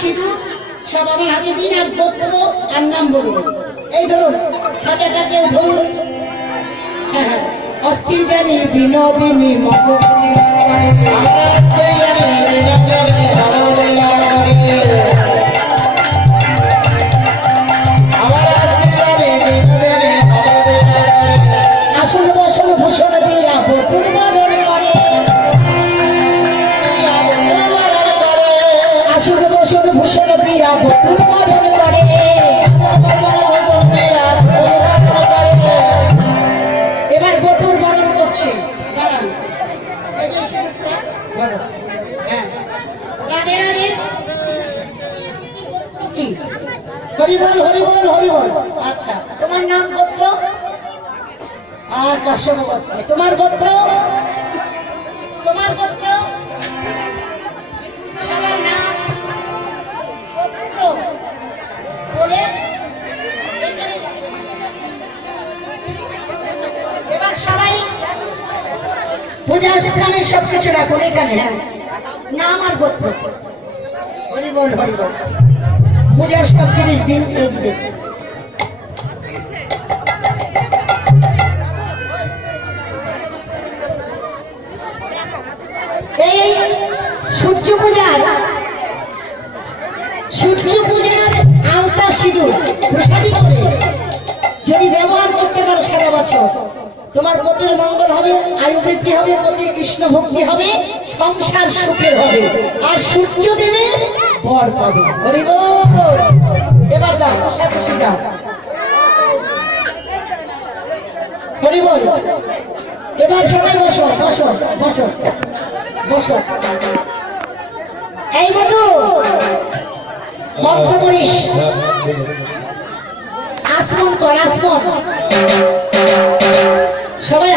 সিঁদুর সব আমার হাতে দিন, আর গোত্র আর নাম বলুন। এই ধরুন সাজাটা কেউ ধরুন। হ্যাঁ হ্যাঁ, অস্থির জানি বিনোদিনী মত আসল বসল ভূষণ দিয়া বপুর মারণ করে, আসল বসল ভূষণ দিয়া বপুর মারণ করে। এবার বপুর বরণ করছে, দাঁড়ান। এই যে সিঁদুরটা ধরো। হ্যাঁ, রাধে রাধে। কি হরিবল হরিবল হরিবল। আচ্ছা, তোমার নাম গোত্র আর কাশ্যপ গোত্র। তোমার গোত্র, তোমার গোত্র, সবার নাম গোত্র বলে এবার সবাই পূজার স্থানে সবকিছু রাখুন এখানে। হ্যাঁ, নাম আর গোত্র। হরিবল হরিবল। পূজার সব জিনিস দিন এই দিকে। এই সূর্য পূজার আলতা সিঁদুর প্রসাদী করে যদি ব্যবহার করতে পারো সারা বছর, তোমার পতির মঙ্গল হবে, আয়ু বৃদ্ধি হবে, পতির কৃষ্ণ ভক্তি হবে, সংসার সুখের হবে, আর সূর্য দেবে বর পাবে। হরি বল। এবার দাও সাথে দাও। হরি বল। এবার সবাই বসো বসো বসো বসো। এই বটু মন্ত্র করিস, আসমন কর, আসমন। সবাই